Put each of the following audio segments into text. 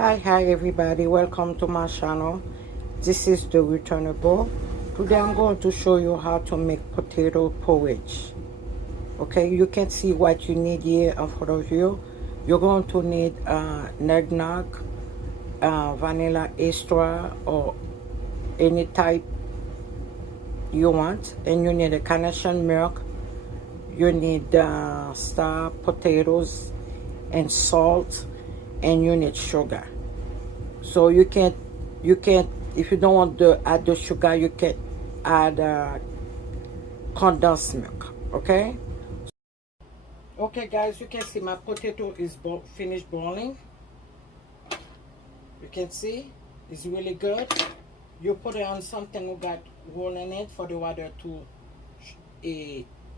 Hi everybody, welcome to my channel. This is the returnable. Today I'm going to show you how to make potato porridge. Okay, you can see what you need here in front of you. You're going to need eggnog, vanilla extra, or any type you want, and you need a carnation milk. You need star potatoes and salt, and you need sugar. So you can't if you don't want to add the sugar, you can add condensed milk. Okay guys, you can see my potato is finished boiling. You can see it's really good. You put it on something who got wool in it for the water to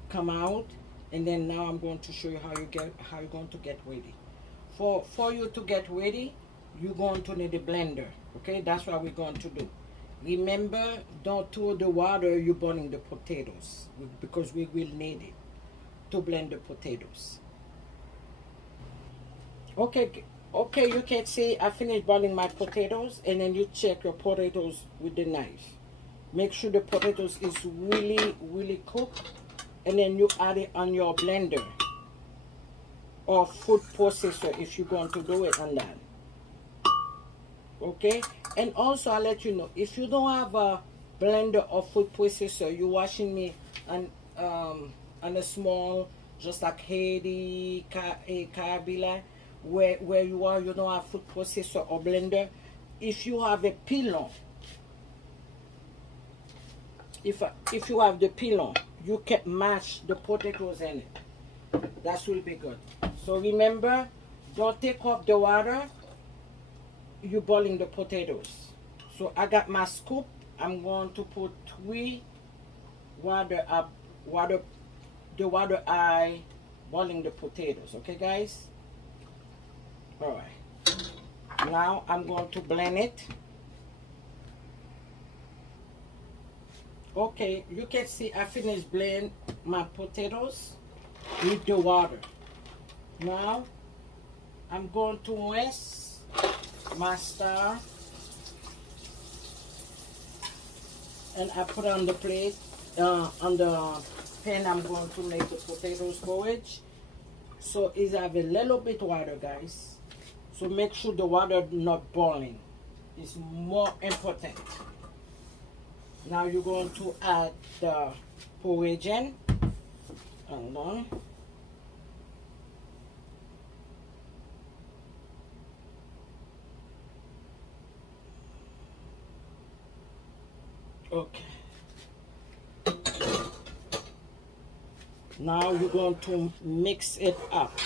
come out, and then now I'm going to show you how you're going to get ready. For you to get ready, you're going to need a blender. Okay, that's what we're going to do. Remember, don't throw the water you're boiling the potatoes, because we will need it to blend the potatoes. Okay, you can see I finished boiling my potatoes, and then you check your potatoes with the knife. Make sure the potatoes is really cooked, and then you add it on your blender or food processor if you're going to do it on that. Okay, and also I'll let you know, if you don't have a blender or food processor, you're watching me on a small, just like Haiti, Caribbean, where you are, you don't have food processor or blender. If you have a pilon, if you have the pilon, you can mash the potatoes in it. That will be good. So remember, don't take off the water you're boiling the potatoes. So I got my scoop. I'm going to put 3 the water I boiling the potatoes. Okay guys, all right, now I'm going to blend it. Okay, you can see I finished blend my potatoes with the water. Now I'm going to rinse my star, and I put on the plate, on the pan. I'm going to make the potatoes porridge. So it have a little bit water, guys. So make sure the water not boiling. It's more important. Now you're going to add the porridge in. Hold on. Okay. Now you're going to mix it up.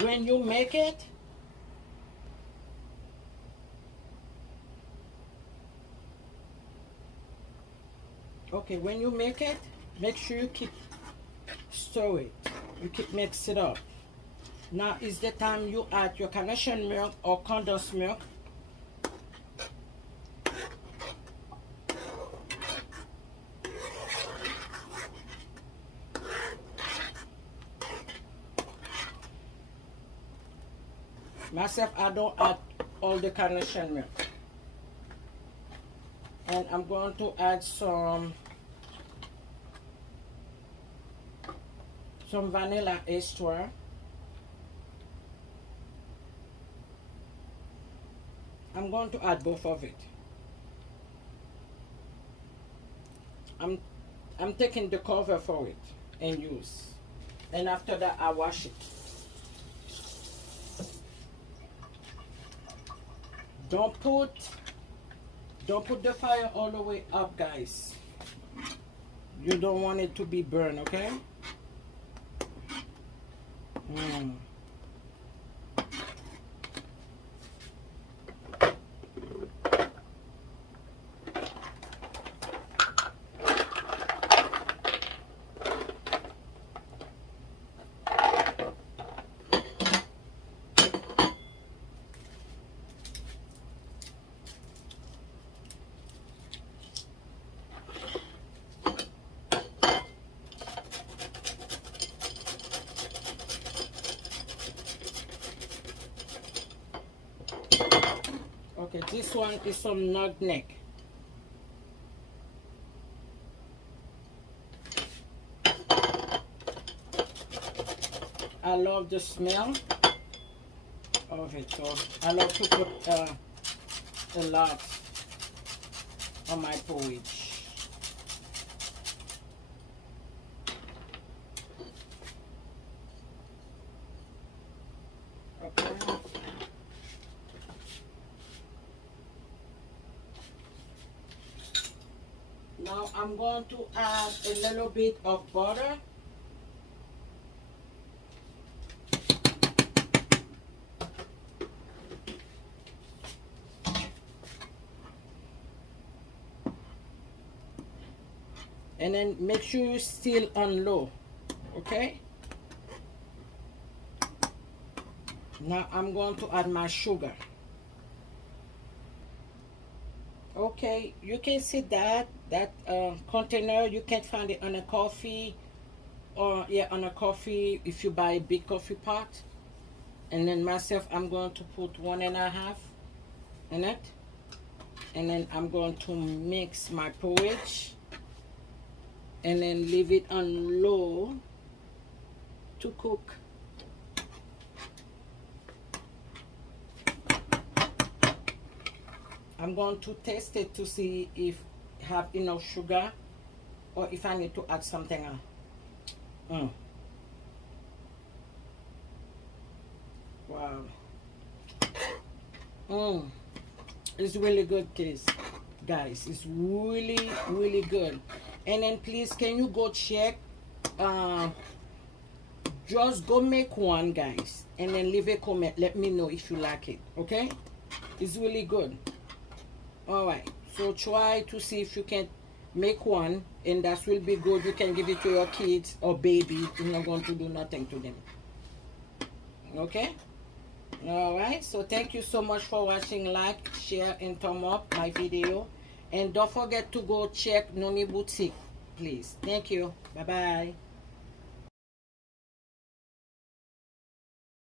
When you make it, okay, when you make it, make sure you keep stir it. You keep mix it up. Now is the time you add your carnation milk or condensed milk. Myself, I don't add all the carnation milk. And I'm going to add some vanilla extra. I'm going to add both of it. I'm taking the cover for it and use. And after that I wash it. Don't put the fire all the way up, guys. You don't want it to be burned, okay? Okay, this one is some nug neck. I love the smell of it, so I love to put a lot on my porridge. Okay. Now I'm going to add a little bit of butter. And then make sure you're still on low, okay? Now I'm going to add my sugar. Okay, you can see that container, you can find it on a coffee, or yeah, on a coffee if you buy a big coffee pot. And then myself, I'm going to put 1.5 in it. And then I'm going to mix my porridge and then leave it on low to cook. I'm going to taste it to see if I have enough sugar or if I need to add something else. Wow. It's really good, guys. It's really, really good. And then please, can you go check? Just go make one, guys, and then leave a comment. Let me know if you like it. Okay? It's really good. All right. So try to see if you can make one, and that will be good. You can give it to your kids or baby. You're not going to do nothing to them. Okay? All right, so thank you so much for watching. Like, share, and thumb up my video, and don't forget to go check Nomi Boutique, please. Thank you. Bye bye.